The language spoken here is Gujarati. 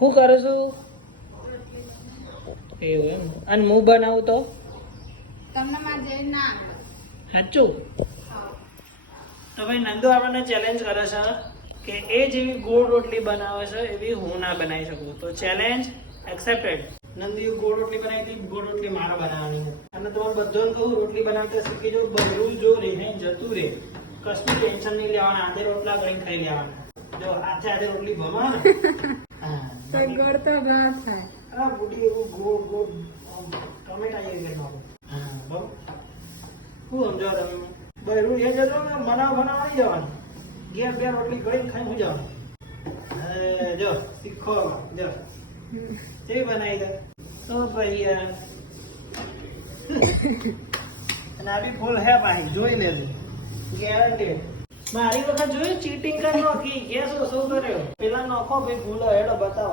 શું કરું છું એવું એમ અને હું બનાવું તો તમને માં જઈ ના સાચું તો ભાઈ નંદુ આપણને ચેલેન્જ કરે છે કે એ જેવી ગોળ રોટલી બનાવે છે એવી હું ના બનાવી શકું તો ચેલેન્જ એક્સેપ્ટેડ નંદુ ગોળ રોટલી બનાવી હતી ગોળ રોટલી મારે બનાવવાની છે અને તમારે બધાને કહું રોટલી બનાવતા શીખી જો બધું જો રે નહીં જતું રે કશું ટેન્શન નહીં લેવાના આધે રોટલા કરીને ખાઈ લેવાના જો આધે રોટલી ભમા ને તો ગોળ તો ના થાય આ બુડી એવું ગોળ ગોળ ટમેટા જેવી કરી નાખો હા બહુ શું સમજો તમે બહેરું એ જતો ને બનાવવા નહીં જવાનું ઘેર બે રોટલી કરીને ખાઈ હું જવાનું જો શીખો જો તે બનાવી દે તો ભાઈ અને આ બી ફૂલ હે ભાઈ જોઈ લેજો ગેરંટી મારી વખત જોયું ચીટિંગ કરી નાખી ગેસ ઓછો કર્યો પેલા નોખો ભાઈ ફૂલ હેડો બતાવો